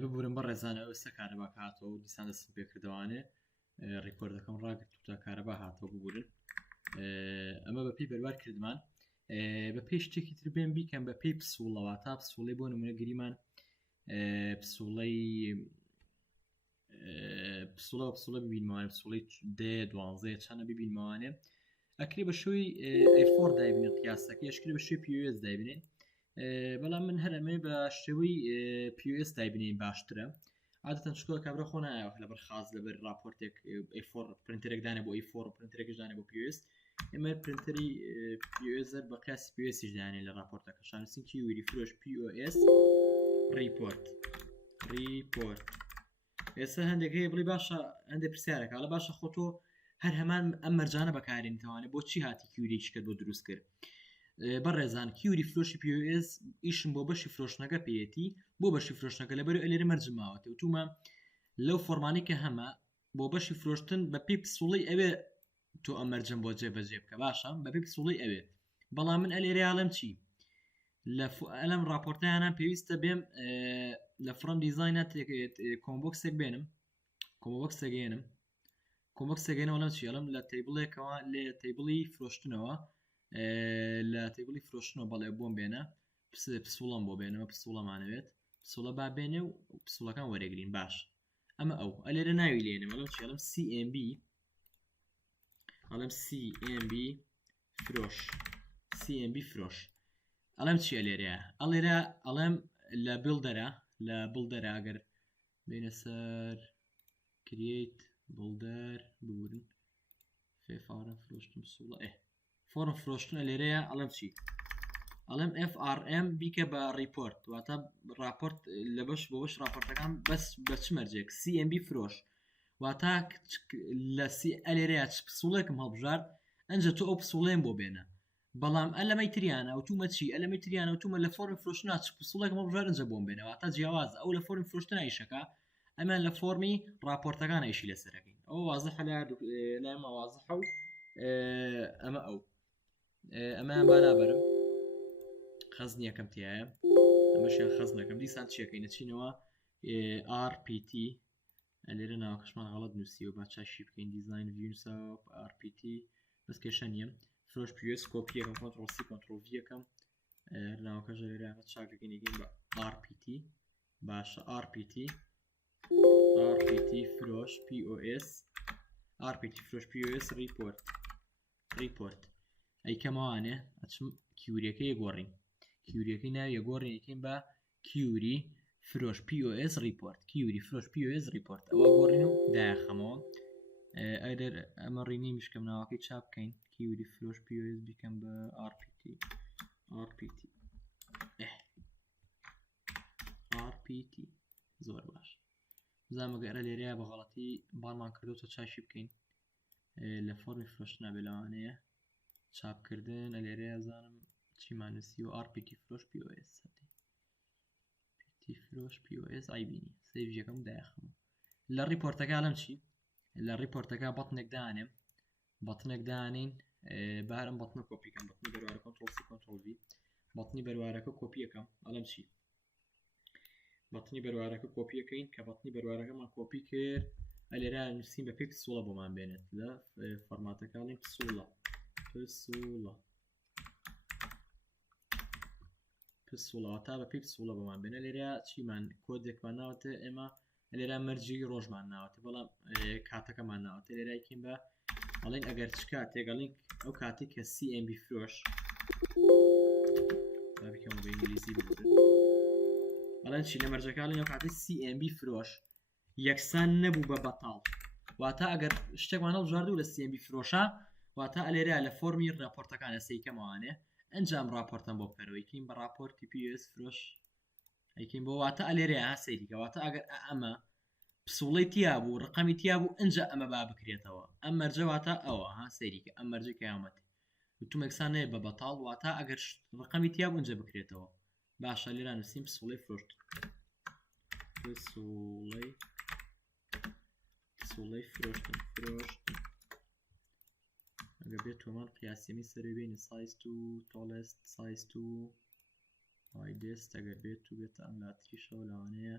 ببورن بەڕێزانە ئەو سە کارەبا هاتەوە و دیسان دەستم پێ کردوانێ ڕیکۆردەکەم ڕاگرت تا کارەبا هاتەوە ببورن ئەمە بە پێی بەروار کردمان بە پێی شتێکی تر بێن بیکەم بە پێی پسوڵەوە تا پسوڵەی بۆ نمونە گریمان پسوڵەی پسوڵە ببینمانە پسوڵی دێ دوانزێ چەنە ببینمەوانێ ئەکری بە شوی ئەیفۆر دایبنێت قیاسەکە یشکری بە شوی پیس دایبنێن بەڵام من هەرمێ بە شێوەی پیس دایبنین باشترە عادەتەن شکۆ کابرا خۆ نایەوە لەبەر خاص لەبەر راپۆرتێک ئەیفۆر پرنتەرێکدانە بۆ ئەیفۆر پرنتەرێکدانە بۆ پیس ئێمە پرنتەری پیزر بە کاسی پیسیش دانێ لە راپۆرتەکە شانسینکی ویری فرۆش پیس ریپۆرت ئێستا هەندێک هەیە بڵی باشە هەندێک پرسیارەکە لە باشە خۆتۆ هەر هەمان ئەم مەرجانە بەکارێنیتوانێت بۆچی هاتی کیوریش کرد بۆ دروست کرد بەڕێزان کیوری فرۆشی پیس ئیشم بۆ بەشی فرۆشنەکە پێێتی بۆ بەشی فرۆشنەکە لەبەر ئەلێرە مەرجماوەتە و تومە لەو فۆرمانی کە هەمە بۆ بەشی فرۆشتن بە پێی پسوڵی ئەوێ تۆ ئەم مەرجم بۆ جێبەجێ بکە باشە بە پێی پسوڵی ئەوێ بەڵام من ئەلێرەیاڵم چی ئەلم راپۆرتیانە پێویستە بێم لە فرۆم دیزاینە کۆمبۆکسێک بێنم کۆمبۆکسێگەێنەوە لەم چیڵم لە تیبڵێکەوە لێ تیبڵی فرۆشتنەوە لە تیبڵی فرۆشتنەوە بەڵێ بۆم بێنە پسوڵم بۆ بێنەوە پسوڵەمانەوێت پسوڵە با بێنێ و پسوڵەکان وەرەگرین باش ئەمە ئەو ئەلێرە ناوی لێنم ئەڵم چیڵم CMB ئەڵم CMB فرۆش ئەڵم چیە لێرەیە ئەڵێرە ئەڵم لە بڵدەرە ئەگەر بینە سەر کریت بڵدەر بورن فێفاڕە فرۆشتن پسوڵە فۆرم فرۆشتنە لێرەیە ئەڵم چی ئەڵم FRM بیکە بە ریپۆرت واتە راپۆرت لە بەش بۆ بەش راپۆرتەکان بەس بە چ مەرجێک CMB فرۆش واتە لە ئەلێرەیە چ پسوڵێکم هەڵبژارد ئەنجە تۆ ئەو پسوڵێن بۆ بێنە بەڵام ئەلەمەی تریانە و تومە چی ئەلەمەی تریانە و تومە لە فۆرم فرۆشتنا چ پسوڵێک هەڵبژار ئەنجە بۆم بێنەوە تا جیاواز ئەو لە فۆرم فرۆشتنە ئیشەکە ئەمان لە فۆرمی راپۆرتەکان ئیشی لەسەرەکەین ئەو وازەحە لای ئەمە وازەحە و ئەمە ئەو ئەمان با نابەرم خەزن یەکەم تایە ئەمەشیان خەز نەکەم دیسان چیەکەی نەچینەوە RPT لێرە ناوەکەشمان غەڵەت نووسیوە با چاشی بکەین دیزاین ڤیونسا RPT بەس کێشە نییە فرۆش پیس کۆپی یەکەم کۆنتڕۆل C کۆنتڕۆل V یەکەم ناوەکەش لێرە چاکەکەین یەکەین بە RPT باشە RPT فرۆش POS RPT فرۆش POS ریپۆرت ئەیکەمەوانێ ئەچم کیوریەکە یەگۆڕین کیوریەکەی ناوی یەگۆڕین یەکەین بە کیوری فرۆش POS ریپۆرت کیوری فرۆش POS ریپۆرت ئەوە گۆڕین و داخەمەوە ئەدەر ئەمە ڕینی میشکەم ناوەکەی چاپ بکەین کیوری فرۆش POS بیکەم بە RPT زۆر باش زامەگەرە لێرەیە بە غەڵەتی باڵمان کردوتە چاشی بکەین لە فۆرمی فرۆشتنا بێلەوانەیە چاپکردن لێرەیە زانم چیمانوسی و RPT فرۆش POS ئایبینی سەیڤ یەکەم داخەمە لە ریپۆرتەکە لەم چی لە ریپۆرتەکە بەتنێک دانین بارم بەتنە کۆپیکەم بەتنی بەروارە کۆنتڕۆل C کۆنتڕۆل V بەتنی بەروارەکە کۆپیەکەم ئەڵم چی بەتنی بەروارەکە کۆپیەکەین کە بەتنی بەروارەکەمان کۆپی کرد ئەلێرە نووسین بە پێی پسوڵە بۆمان بێنێت لە فەرماتەکانی پسوڵەوە تا بە پێی پسوڵە بۆمان بێنە لێرە چیمان کۆدێکمان ناوەتە ئێمە لێرە مەرجی ڕۆژمان ناوەتە بەڵام کاتەکەمان ناوەتە لێرایکەین بە ئەڵین ئەگەر چ کاتێک گەڵین ئەو کاتی کە CMB فرۆش بکەم بە ئینگلیزی بگرن ئەڵێن چی لە مەرجەکانی ئەو کاتی CMB فرۆش یەکسان نەبوو بە بەتاڵ واتە ئەگەر شتێکمان هەڵبژاردوو لە CMB فرۆشە واتە ئەلێرە لە فۆرمی راپۆرتەکانە سەیکەمەوانێ ئەنجام راپۆرتم بۆ بکەرەوەیکەین بە راپۆرتی POS فرۆش ئەیکەین بۆ واتە ئەلێرەیە سەیریکە واتە ئەگەر ئەمە پسوڵەی تیا بوو ڕقەمی تیا بوو ئەنجە ئەمە با بکرێتەوە ئەم مەرجە واتە ئەوە سەیریکە ئەم مەرجی کەیامەتی وتومەکسان نەیە بە بەتاڵ واتە ئەگەر ڕقەمی تیا بوو ئەنجە بکرێتەوە باشە لێرە نووسین پسوڵەی فرۆشت پسوڵەی فرۆشتن ئەگەر بێت تۆمان قیاسیەمی سەری بینی سایز تو تۆڵست سایز تو وایدست ئەگەر بێت و بێتە ئەم لاتریشەوە لەوانەیە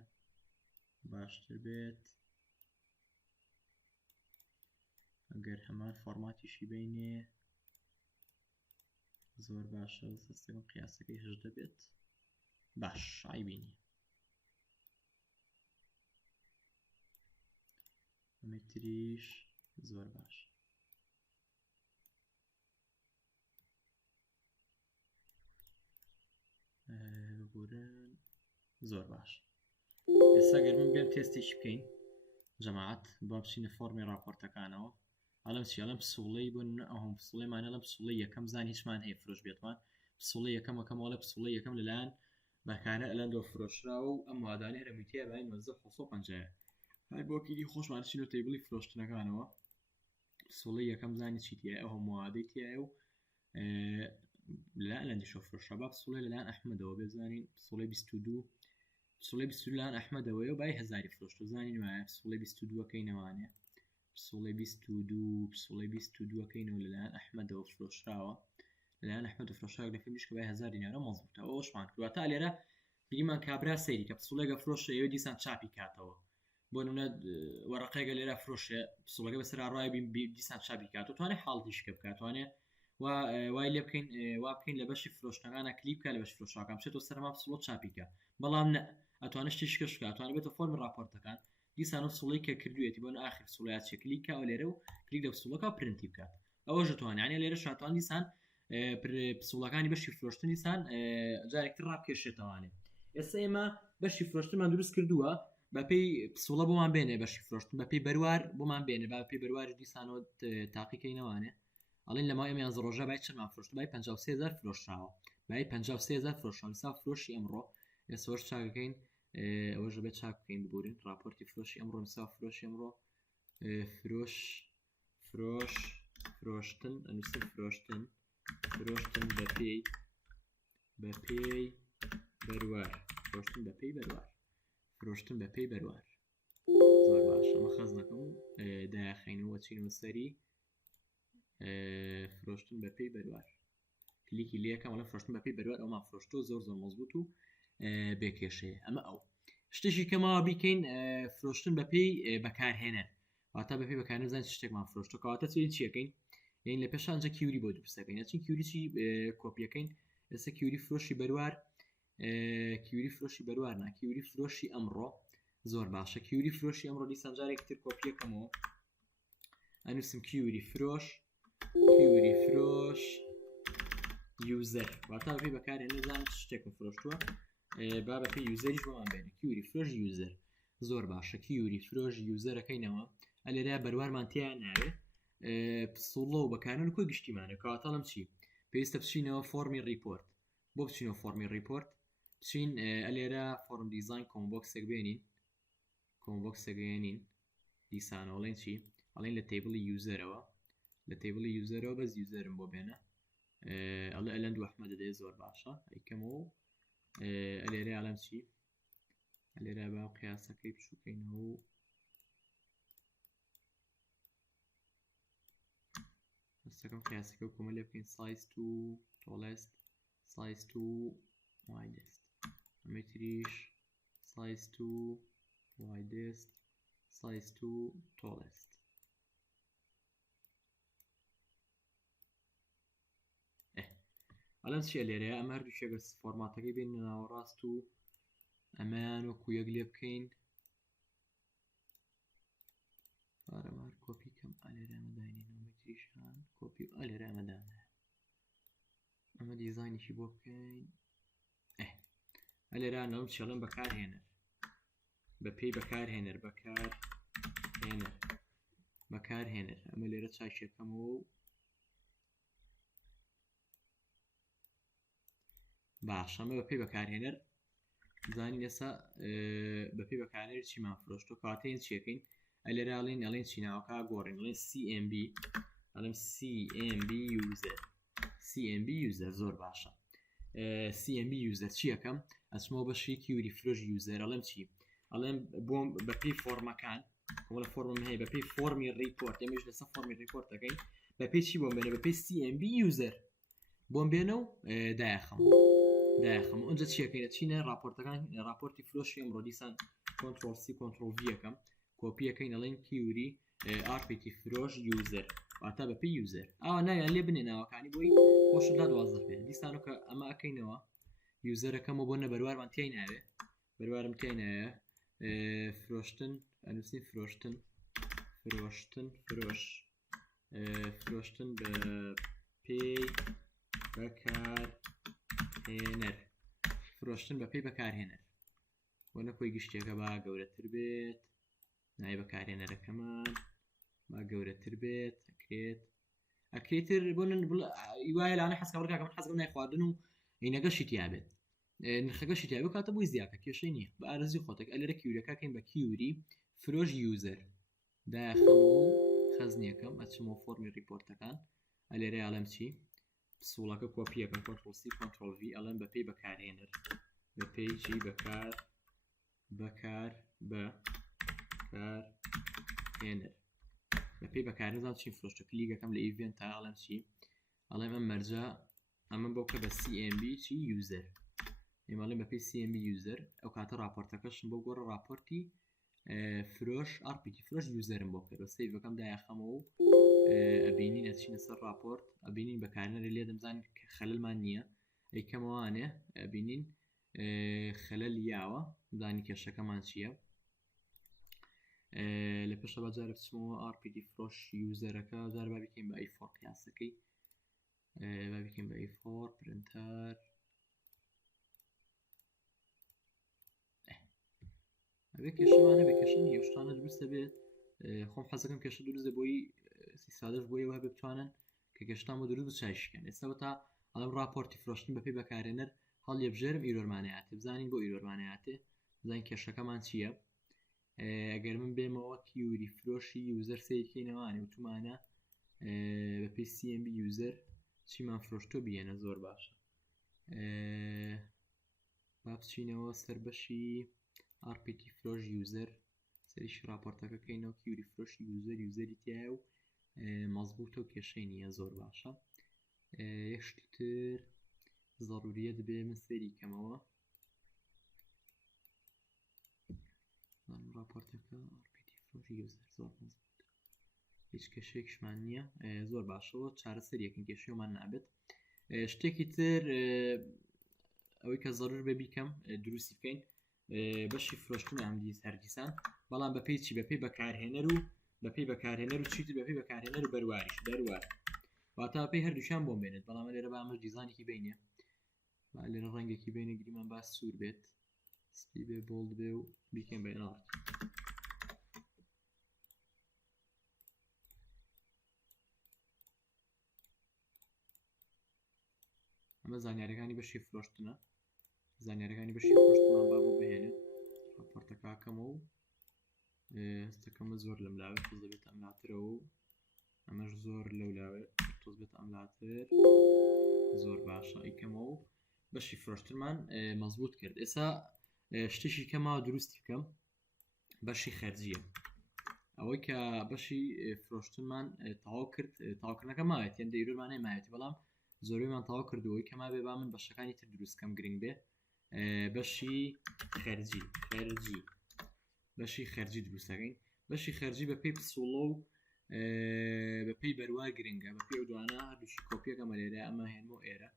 باشتر بێت ئەگەر هەمان فۆرماتیشی بینێ زۆر باشە سەستەکەم قیاسەکەی 18 بێت باش ئایبینی ئەمەتریش زۆر باش بورن زۆر باش ئێستا گەر من بێم تێستێکی بکەین جەماعەت با بچینە فۆرمی راپۆرتەکانەوە ئەڵەم چی ئەڵەم پسوڵەی بۆ ئەوم پسوڵەیمانە لەم پسوڵەی یەکەم زان هیچمان هەیە فرۆش بێتمان پسوڵەی یەکەمەکەمەوە لە پسوڵەی یەکەم لەلایەن بەکارە ئەلەندۆ فرۆشراوە و ئەم وادانە هەرەمیتیە باین 1950 هاي بۆ پیری خۆشمان چین و تەیبڵی فرۆشتنەکانەوە پسوڵەی یەکەم زانی چیتیە ئەو هەموو وادەی تایە و لا لەندی شۆ فرۆشرا با پسوڵەی لەلایەن ئەحمەدەوە بێزانین پسوڵەی 22 پسوڵەی 22 لەلایەن ئەحمەدەوەیە و بای هەزاری فرۆشت و زانین وایە پسوڵەی 22ەکەی نەوانێ پسوڵەی 22 پسوڵەی 22ەکەینەوە لەلایەن ئەحمەدەوە فرۆشراوە لەلایەن ئەحمەد فرۆشراوە دەفێمیش کە بای 1000 دینارە مەزبوطە ئەوەشمان کردووە تا لێرە پیریمان کابرا سەیری کە پسوڵێگە فرۆشە ئێوە دیسان چاپی کاتەوە بۆ نمونە وەرەقەیەگە لێرە فرۆشێ پسوڵەکە بەسەر ڕای دیسان چاپی کاتەوە توانێت حاڵتیشکە بکاتوانێ وای لێ بکەین وا بکەین لە بەشی فرۆشتەکانە کلیپ بکە لە بەش فرۆشاکان بچێتەوە سەرما پسوڵە چاپیکە بەڵام نە ئەتوانێت شتێکش بکاتوانێت بێتە فۆرمی راپۆرتەکان دیسان پسوڵەی کە کردوێتی بۆ ئاخر پسوڵات چێ کلیکە لێرە و کلیک لە پسوڵەکە پرنتی بکات ئەوە ژەتوانێت یعنی لێرە شاتوان دیسان پسوڵەکانی بەشی فرۆشتن دیسان جارێکتر ڕابکێشێتەوانێ ئێستا ئێمە بەشی فرۆشتنمان دروست کردووە بەپێی پسوڵە بۆمان بێنێ بەشی فرۆشتن بەپێی بەروار بۆمان بێنێ با پێی بەرواری دیسانەوە تاقیکەینەوانێ ئەڵین لە ماوەی ئەمیان ڕۆژە بای چەندمان فرۆشت بای 53000 فرۆشراوە بای 53000 فرۆشان سا فرۆشی ئەمڕۆ ئێسۆش چاکەکەین ئەوەش بێت چاک بکەین ببورین راپۆرتی فرۆشی ئەمڕۆ مسا فرۆشی ئەمڕۆ فرۆشتن ئەنووسن فرۆشتن بەپێی بەروار فرۆشتن بەپێی بەروار فرۆشتن بەپێی بەروار زۆر باش ئەمە خەزنەکەم و داخینەوە چینەوە سەری فرۆشتن بەپێی بەروار کلیکی لێکەم وڵە فرۆشتن بەپێی بەروار ئەومان فرۆشتۆ زۆر مەزبوط و بێکێشەیە ئەمە ئەو شتێکی کەماوە بیکەین فرۆشتن بەپێی بەکارهێنەر واتە بەپێی بەکارهێنەر زانین شتێکمان فرۆشتۆ کەواتە چیەکەین یعنی لە پێشانجە کیوری بۆ دروستەکەین ئەچین کیوریی کۆپیەکەین ئێستا کیوری فرۆشی بەروار نا کیوری فرۆشی ئەمڕۆ زۆر باشە کیوری فرۆشی ئەمڕۆ دیسان جارێکتر کۆپیەکەمەوە ئەنووسم کیوری فرۆش یوزەر واتە بەپێی بەکارهێنەر زانین شتێکم فرۆشتووە با بەپێی یوزەریش بۆمان بێنێ کیوری فرۆش یوزەر زۆر باشە کیوری فرۆش یوزەرەکەینەوە ئەلێرە بەروارمان تیان ناوێ پسوڵە و بەکارهێنەر کۆی گشتیمانە کەواتەڵم چی پێویستە بچینەوە فۆرمی ریپۆرت بۆ بچینەوە فۆرمی ریپۆرت بچین ئەلێرە فۆرم دیزاین کۆمبۆکسێک بێنین کۆمبۆکسەگەێنین دیسانەوەڵێن چی ئەڵێن لە تیبڵی یوزەرەوە بەس یوزەرم بۆ بێنە ئەڵێ ئەلەند وەحمە دەدەێ زۆر باشە ئەیکەمەوە ئەلێرە ئەڵەم چی ئەلێرە با قیاسەکەی بچووکەینەوە و دەستەکەم قیاسەکە و کۆمە لێ بکەین سایز تو تۆڵست سایز تو وایدست ئەمەتریش سایز تو وایدست سایز تو تۆڵست ئەلەن چیە لێرەیە ئەمە هەردوو شێگە فۆرماتەکەی بێن ناوەڕاست و ئەمەیان وەکو یەک لێ بکەین پارەمار کۆپی کەم ئەلێرە ئەمەداینەوەمەتریشان کۆپی ئەلێرە ئەمەدانە ئەمە دیزاینیشی بۆ بکەین ئەلێرانەوەم چێڵم بەکارهێنەر بەپێی بەکارهێنەر ئەمە لێرە چاکێکەمەوە و باش ئەمە بەپێی بەکارهێنەر زانین ئێستا بەپێی بەکارهێنەر چیمان فرۆشتۆ کاتێن چیەکەین ئەلێرە ئەڵێن چی ناوەکە گۆڕین ئەڵێن CMB ئەڵێم CMB یوزەر زۆر باشە CMB یوزەر چیەکەم ئەچمەوە بەشی کیوری فرۆش یوزەر ئەڵێم چی ئەڵێم بۆم بەپێی فۆرمەکان کۆمەڵە فۆرمم هەیە بەپێی فۆرمی ریپۆرت ئێمەش لەسەر فۆرمی ریپۆرت دەکەین بەپێی چی بۆم بێنە بەپێی CMB یوزەر بۆم بێنە و دایەخەم ئەونجا چیەکەینە چینە راپۆرتەکان راپۆرتی فرۆشی ئەمڕۆ دیسان کنترل سی کنترل وی یەکەم کۆپی یەکەین ئەڵێن کیوری RPT فرۆش یوزەر واتە بە پێی یوزەر ئەوە نایان لێ بنێ ناوەکانی بۆی خۆشدا 12 پێ دیسانە کە ئەمە ئەەکەینەوە یوزەرەکەمەوە بۆ نە بەروارمان تێی ناوێ بەروارم تێی نایە فرۆشتن ئەنووسین فرۆشتن فرۆشتن بە پێی بەکارهێنەر فرۆشتن بە پێی بەکارهێنەر بۆ نەکۆی گشتێکە با گەورەتر بێت نای بەکارهێنەرەکەمان با گەورەتر بێت ئەکرێتر بۆ وایە لاانە حەسکەڕکەکە من حەزم نای خواردن و عینەگەشی تیابێت نرخەکەشی تیابێت کاتە بۆی زیاکە کێشەی نییە بە ئارزی خۆتێک ئەلێرە کیورەکەکەین بە کیوری فرۆژ یوزەر داخەمەوە خەزنیەکەم ئەچمەوە فۆرمی ریپۆرتەکان ئەلێرە ئاڵم چی سوڵەکە کۆپیەکەم کنترل سی کنترل وی ئەڵێن بە پێی بەکارهێنەر بە پێی چی بەکارهێنەر بە پێی بەکارهێنەر چی فرۆشتە کلیگەکەم لە ئیڤێنت تا ئەڵێم چی ئەڵێم ئەم مەرجە ئەمە بۆکە بە CMB چی یوزەر ئێمەڵێم بە پێی CMB یوزەر ئەو کاتە راپۆرتەکەشم بۆ گۆڕە راپۆرتی فرۆش RPT فرۆش یوزەرم بۆ کردەوە سەیڤەکەم دایەخەمەوە و ئەبینین ئەچینە سەر راپۆرت ئەبینین بەکارهێنەری لێ دەمزان خەلەلمان نییە ئەیکەمەوانێ ئەبینین خەلەل یاوە دانی کێشەکەمان چییە لە پێشە بەجارە بچمەوە RPT فرۆش یوزەرەکە جار با بکەین بە A4 قیاسەکەی با بکەین بە A4 پرنتەر ئەبێ کێشەوانە بە کێشە نیە شتانە دروستە بێت خۆم حەزەکەم کێشە دروستە بۆی سادەش بۆی ئەوە بتوانن کە گەشتان بۆ دروست چایشکەن ئێستا تا ئەڵم راپۆرتی فرۆشتن بە پێی بەکارهێنەر هەڵ لێبژێرم ئیرۆرمانەیاتێ بزانین بۆ ئیرۆرمانەیاتێ بزانین کێشەکەمان چییە ئەگەر من بێمەوە کیوری فرۆشی یوزەر سیرکەینەوانی وتمانە بە پێی CMB یوزەر چیمان فرۆشتۆ بێنە زۆر باشە با بچینەوە سەر بەشی RPT فرۆش یوزەر سەریش راپۆرتەکە کەینەوە کیوری فرۆش یوزەری تایە و مەزبوطە و کێشەی نییە زۆر باشە یەکشتی تر ضروریە دەبێ من سەیری کەمەوە راپۆرتەکە RPT فرۆش یوزەر زۆر مەزبوط هیچ کێشەیەکشمان نییە زۆر باشەوە چارەسەر یەکەن کێشەیەمان نابێت شتێکی تر ئەوەی کە ضرور بێ بیکەم دروستی بکەین بەشی فرۆشتن هەردیسان بەڵام بە پێی چی بە پێی بەکارهێنەر و بە پێی بەکارهێنەر و چیتر بە پێی بەکارهێنەر و بەرواریش بەروار واتە پێی هەردووشان بۆم بێنێت بەڵام لێرە با ئەمە دیزاینێکی بینێ با لێرە ڕەنگێکی بینە گریمان باس سوور بێت سپی بێ بۆڵد بێ و بیکەین بە ئێناڵ ئەمە زانیاریەکانی بەشی فرۆشتنە زانیاریەکانی بەشی فرۆشتمان با بۆ بهێنێت راپۆرتەکەکەمەوە هەستەکەمە زۆر لەم لاوێت تۆز دەبێت ئەملاترەوە و ئەمەش زۆر لەو لاوێت تۆز بێت ئەملاتر زۆر باشە ئیکەمەوە بەشی فرۆشتنمان مەزبوط کرد ئێستا شتێکی کەماوە دروستی بکەم بەشی خەرجیە ئەوەی کە بەشی فرۆشتنمان تەواو کرد تاواکردنەکە ماوێت یان دەیرۆمانەی ماوێتی بەڵام زۆربەیمان تەواو کردەوەی کەما بێ با من بەشەکانی تر دروستکەم گرنگ بێ بەشی خەرجی دروستەکەین بەشی خەرجی بە پێی پسوڵە و بە پێی بەروار گرنگە بە پێی دوانە هەردووشی کۆپیەکەمە لێرە ئەمە هێنمە ئێرە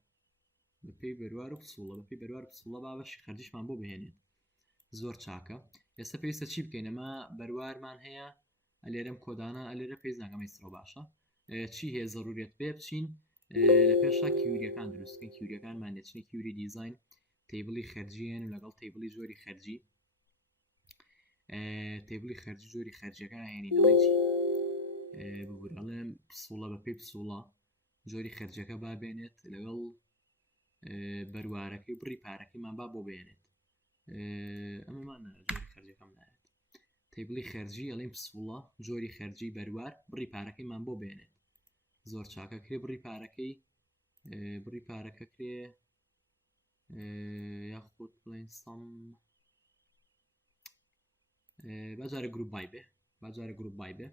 بە پێی بەروار و پسوڵە بە پێی بەروار پسوڵە با بەشی خەرجیشمان بۆ بهێنێت زۆر چاکە ئێستا پێویستە چی بکەین ئەمە بەروارمان هەیە ئەلێرەم کۆدانە ئەلێرە پێی زانگەمە ئیسرۆ باشە چی هەیە ضرورێت پێ بچین لە پێشا کیوریەکان دروستکەین کیوریەکانمان دەچنی کیوری دیزاین تیبلی خەرجیان و لەگەڵ تیبلی زۆری خەرجی تیبلی خەرجی زۆری خەرجیەکان هێنین دەڵێن ببوورەڵێم پسوڵە بە پێی پسوڵە زۆری خەرجەکە با بێنێت لەگەڵ بەروارەکەی بڕی پارەکەیمان با بۆ بێنێت ئەمەمان زۆری خەرجەکەم نایێت تیبلی خەرجی ئەڵێم پسوڵە زۆری خەرجی بەروار بڕی پارەکەیمان بۆ بێنێت زۆر چاکە کرێ بڕی پارەکە کرێ یاخود بڵێن سەم بەجارە گروپ بای بێ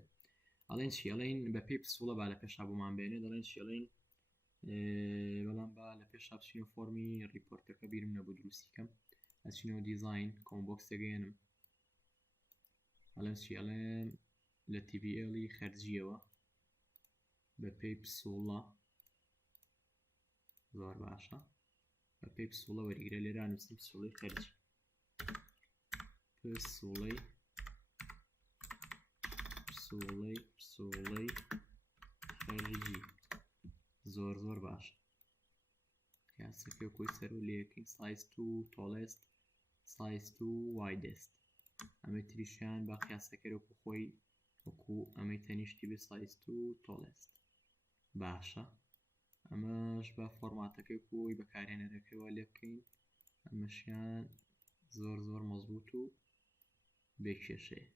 ئەڵێن چی ئەڵێن بە پێی پسوڵە با لە پێشا بۆمان بێنێ دەڵێن چی ئەڵێن بەڵام با لە پێشا بچینە فۆرمی ریپۆرتەکە بیرم نەبوو دروستیکەم ئەچینەوە دیزاین کۆمبۆکس دەگەێنم ئەڵێم چی ئەڵێم لە TVL خەرجیەوە بە پێی پسوڵە زۆر باشە بە پێی پسوڵە وەرگرە لێرە نووسم پسوڵەی خەرجی پسوڵەی خەرجی زۆر باشە یاسەکە کۆی سەر و لێەکەین سایز تو تۆڵێست سایز تو وایدست ئەمە تریشیان با قیاسەکەرەوەکو خۆی وەکو ئەمەی تەنیشتی بێ سایز تو تۆڵێست باشە ئەمەش بە فۆرماتەکەی کۆی بەکارهێنەرەکەیەوە لێ بکەین ئەمەشیان زۆر مەزبوط و بێکێشەیە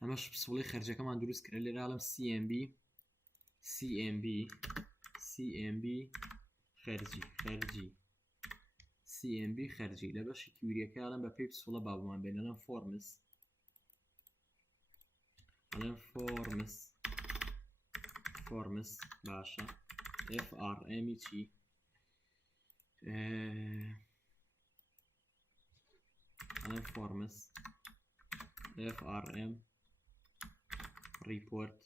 ئەمەش پسوڵەی خەرجەکەمان دروست کرد لێرە ئاڵم CMB خەرجی لە بەشی کیوریەکە ئاڵم بە پێی پسوڵە بابمان بێن ئەڵم فۆرمس باشە FRM چی ئەڵم فۆرمس FRM report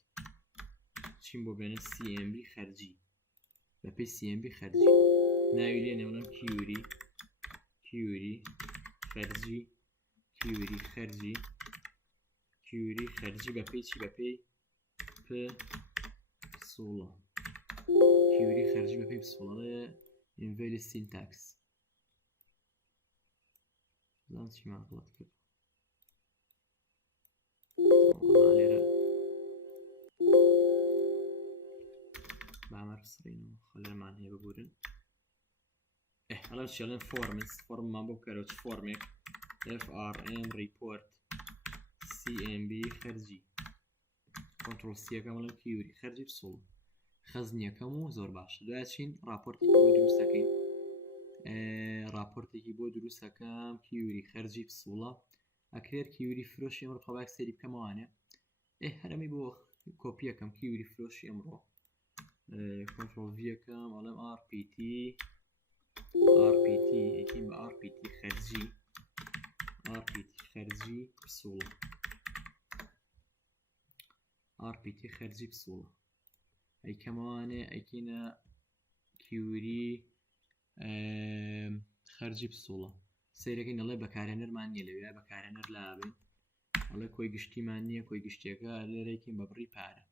چیم بۆ بێنە CMB خەرجی بە پێی CMB خەرجی ناوی لێ نێوڵم کیوری خەرجی بە پێی چی بە پێی پسوڵە کیوری خەرجی بە پێی پسوڵە invalid syntax زان چیمان غڵەت کرد لێرە بامەر بسڕینەوە خەلەرمان هەیە ببورن ئەڵەن چێڵێن فۆرممان بۆ بکەرەوە چ فۆرمێک FRM report CMB خەرجی کۆنتڕۆل سیەکەم وڵم کیوری خەرجی پسوڵ خەزنیەکەم و زۆر باشە دوای چین راپۆرتێکی بۆ دروست دەکەین راپۆرتێکی بۆ دروست دەکەم کیوری خەرجی پسوڵە ئەکرێت کیوری فرۆشی ئەمڕۆ قەباک سەری بکەمەوانێ هەرەمی بۆ کۆپیەکەم کیوری فرۆشی ئەمڕۆ کۆنتڕۆل V یەکەم ئەڵێم RPT یەکین بە RPT خەرجی پسوڵە RPT خەرجی پسوڵە ئەیکەمەوانێ ئەیکینە کیوری خەرجی پسوڵە سیرەکەی نەڵێ بەکارهێنەرمان نییە لەوێ بەکارهێنەر لابێن ئەڵێ کۆی گشتیمان نییە کۆی گشتیەکە لێرەیەکین بە بڕی پارە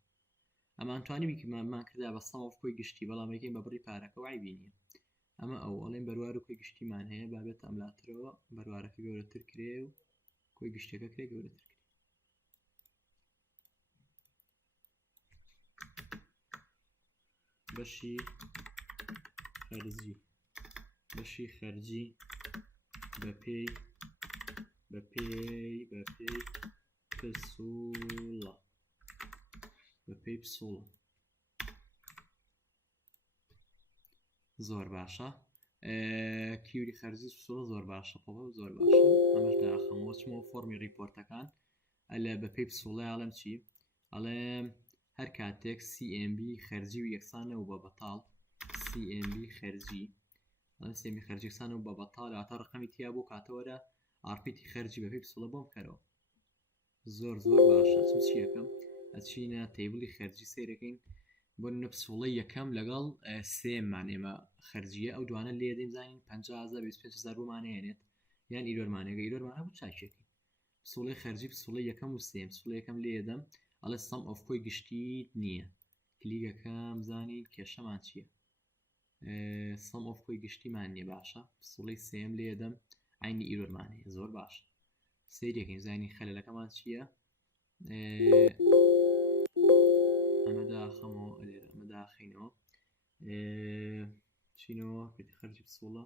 ئەمان توانی بیکەمان کردا بە سەمەوە کۆی گشتی بەڵام یەکەین بە بڕی پارەکە وای بینیە ئەمە ئەو ئەڵێن بەروار و کۆی گشتیمان هەیە بابێت ئەملاترەوە بەروارەکە گەورەتر کرێ و کۆی گشتەکە کرێ گەورەتر کرێ بەشی خەرجی بە پێی پسوڵە زۆر باشە کیوری خەرجی پسوڵە زۆر باشە زۆر باشە ئەمەش داخەمەوە چمەوە فۆرمی ریپۆرتەکان ئەلە بە پێی پسوڵە ئاڵم چی ئەڵێم هەر کاتێک CMB خەرجی و یەکسانە و بە بەتاڵ CMB خەرجی یەکسانە و بە بەتاڵ ئاتە ڕقەمی تیا بۆ کاتەوەرە RPT خەرجی بە پێی پسوڵە بۆم بکەرەوە زۆر باشە چم چی یەکەم ئەچینە تەیبڵی خەرجی سیرەکەین بۆ نە پسوڵەی یەکەم لەگەڵ سێمان ئێمە خەرجیە ئەو دوانە لێ دەیمزانین 50,000 بۆمانەیەنێت یان ئیرۆرمانەکە بوو چاکێکی پسوڵەی خەرجی پسوڵەی یەکەم و سێم پسوڵەی یەکەم لێ دەم ئەڵێ سەم ئۆف کۆی گشتی نییە کلیگەکەم زانین کێشەمان چییە سەم ئۆف کۆی گشتیمان نییە باشە پسوڵەی سێم لێ دەم عینی ئیرۆرمانەیە زۆر باشە سیرێکین زانین خەلەلەکەمان چییە ئەمە داخەمەوە لێرە ئەمە داخینەوە چینەوە پێتی خەرجی پسوڵە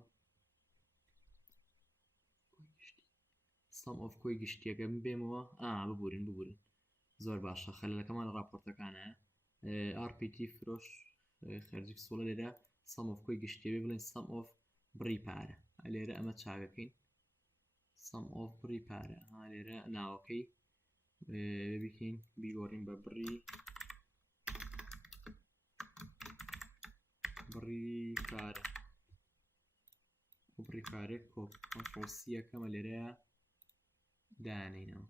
سەم ئۆف کۆی گشتیەکە بێمەوە ببورن زۆر باشە خەلەلەکەمان لە راپۆرتەکانە RPT فرۆش خەرجی پسوڵە لێرە سەم ئۆف کۆی گشتیە بێ بڵێن سەم ئۆف بڕی پارە لێرە ئەمە چاکەکەین سەم ئۆف بڕی پارە لێرە ناوەکەی بکەین بیگۆڕین بە بڕی پارە بڕیپارێ کۆنتڕۆسیەکەمە لێرەیە دانینەوە.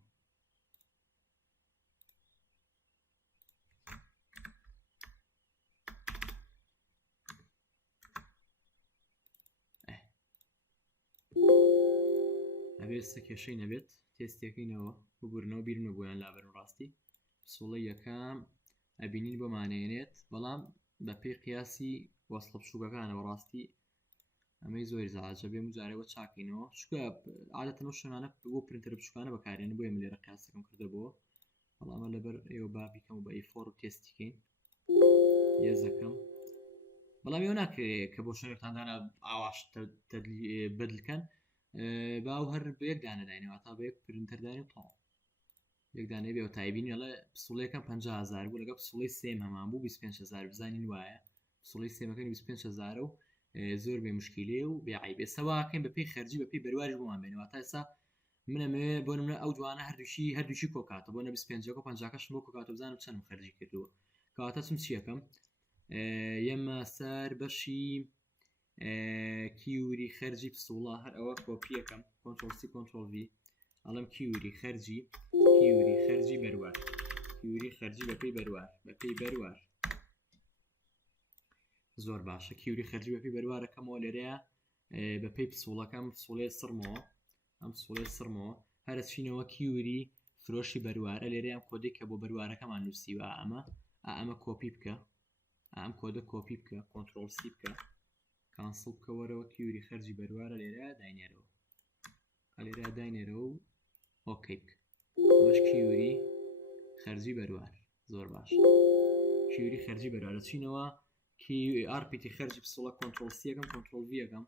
ئەبێت سە کێشەی نەبێت تێستێکینەوە ببورنەوە بیرمە بۆیان لابەرم ڕاستی پسوڵەی یەکەم ئەبینین بۆمانێنێت بەڵام بە پێی قیاسی وەسڵە بچووکەکانە بەڕاستی ئەمەی زۆری زاجە بێم و جارەوە چاکەینەوە چکە عادەتەنەوە شوێنانە بۆ پرینتەر بچووکانە بەکارێنە بۆ ئێمە لێرە قیاسەکەم کردەبەوە بەڵامە لەبەر ئێوە بابیکەم و بە ئیفۆر و تێستیکەین یێزەکەم بەڵام ئێوە ناکرێت کە بۆ شوێنێکتاندانە ئاواش بەدلکەن باو هەر بە یەکدانە داینەوە تا بە یەک پرینتەردانی و تەواو یەکدانەی بێ و تایبینی ئەڵێ پسوڵەکەم 50000 بوو لەگە پسوڵەی سێم هەمان بوو 25000 بزانین وایە پسوڵەی سێمەکەنی 25000 و زۆر بێ مشکیلێ و بێعیبێ سەواکەین بەپێی خەرجی بەپێی بەرواریش بۆمان بێنەوە تا ئێستا منەمەوێ بۆ نمونە ئەو جوانە هەردووشی کۆکاتە بۆ نە 25 و 50 بۆ کۆکاتە بزانم چەند خەرجی کردووە کەواتە چم چیەکەم یەمە سەر بەشی کیوری خەرجی پسوڵە هەر ئەوە کۆپیەکەم کۆنتڕۆل-C کۆنتڕۆل-V ئەڵێم کیوری خەرجی بەروار کیوری خەرجی بەپێی بەروار زۆر باشە کیوری خەرجی بەپێی بەروارەکەمەوە لێرەیە بەپێی پسوڵەکەم پسوڵەی سڕمەوە ئەم پسوڵەی سڕمەوە هەرە چینەوە کیوری فرۆشی بەروارە لێرەیان کۆدێک کە بۆ بەروارەکەمان نووسیوە ئەمە کۆپی بکە ئەم کۆدە کۆپی بکە کۆنتڕۆل-C بکە کانسڵ بکەوەرەوە کیوری خەرجی بەروارە لێرە داینێرەوە و ئۆکەی بکە ئەمەش کیوری خەرجی بەروار زۆر باش کیوری خەرجی بەروارە چینەوە RPT خەرجی پسوڵە کۆنتڕۆل-C یەکەم کۆنتڕۆل-V یەکەم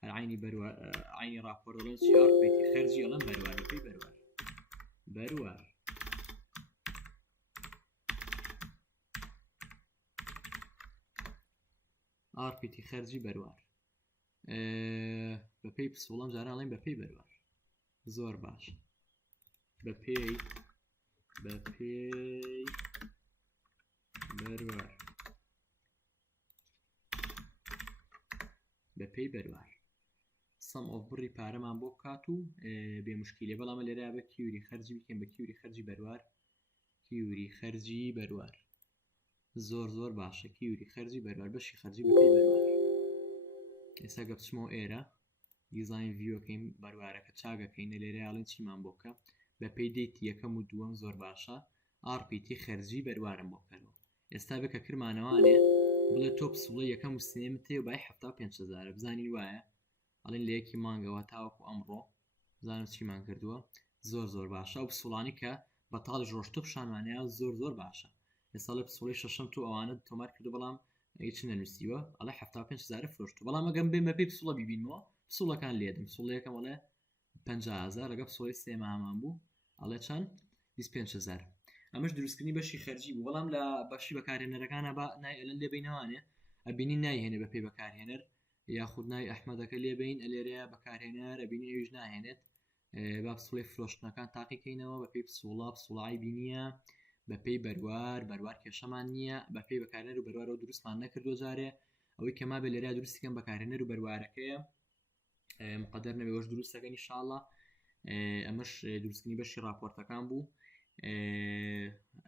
هەر عینی بەروار عینی راپۆرەڵێن چی RPT خەرجی ئەڵەم بەروار بەپێی بەروار RPT خەرجی بەروار بەپێی پسوڵەم جاران ئەڵێن بەپێی بەروار زۆر باش بەپێی بەروار سەم ئۆف بڕی پارەمان بۆ بکات و بێ مشکیلێ بەڵامە لێرە بە کیوری خەرجی بکەین بە کیوری خەرجی بەروار زۆر باشە کیوری خەرجی بەروار بەشی خەرجی بەپێی بەروار ئێستا گە بچمەوە ئێرە دیزاین ڤیوەکەین بەروارەکە چاگەکەینە لێرە یاڵین چیمان بۆ بکە بەپێی دێتی یەکەم و دووەم زۆر باشە RPT خەرجی بەروارم بۆ بکەنەوە ئێستا بکە کرمانەوانێ بڵێ تۆ پسوڵە یەکەم و سێمت تێ بای 75000 بزانین وایە ئەڵێن لە یەکی مانگەوە تاوەکو ئەمڕۆ بزانم چیمان کردووە زۆر باشە و پسوڵانی کە بەتاڵی ڕۆشتە پیشانوانەیە زۆر باشە ئێستا لە پسوڵی شەشەم تو ئەوانە تۆمار کردو بەڵام هیچ نەنووسیوە ئەڵێ 75000 فرۆشتە بەڵام ئەگەم بێن بەپێی پسوڵە بیبینەوە پسوڵەکان لێدەم پسوڵەکەم ئەڵێ 50000 لەگە پسوڵی سێمە هەمان بوو ئەڵێ چەند 25000 ئەمەش دروستکردنی بەشی خەرجی بوو بەڵام لە بەشی بەکارهێنەرەکانە ئەلەن لێبینەوانێ ئەبینی نایهێنێ بەپێی بەکارهێنەر یاخود ناوی ئەحمەدەکە لێبین لێرەیە بەکارهێنەر ئەبینی ئەویش ناهێنێت با پسوڵی فرۆشتنەکان تاقیکەینەوە بەپێی پسوڵای بینیە بەپێی بەروار کێشەمان نییە بەپێی بەکارهێنەر و بەروارەوە دروستمان نەکردو جارێ ئەوەی کە ما بێ لێرە دروستیکەم بەکارهێنەر و بەروارەکەیە مقدر نەبێوەش دروستەکەن ئینشاءالله ئەمەش دروستکردنی بەشی راپۆرتەکان بوو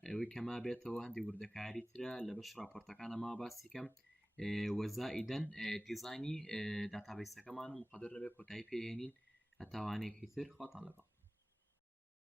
ئەوەی کە ما بێتەوە هەندی وردەکاری ترە لە بەش راپۆرتەکانە ما باسیکەم وەزائیدەن دیزاینی داتابیسەکەمان و مقدر نەبێت کۆتایی پێهێنین هەتاوانێکی تر خۆتان لەگەڵ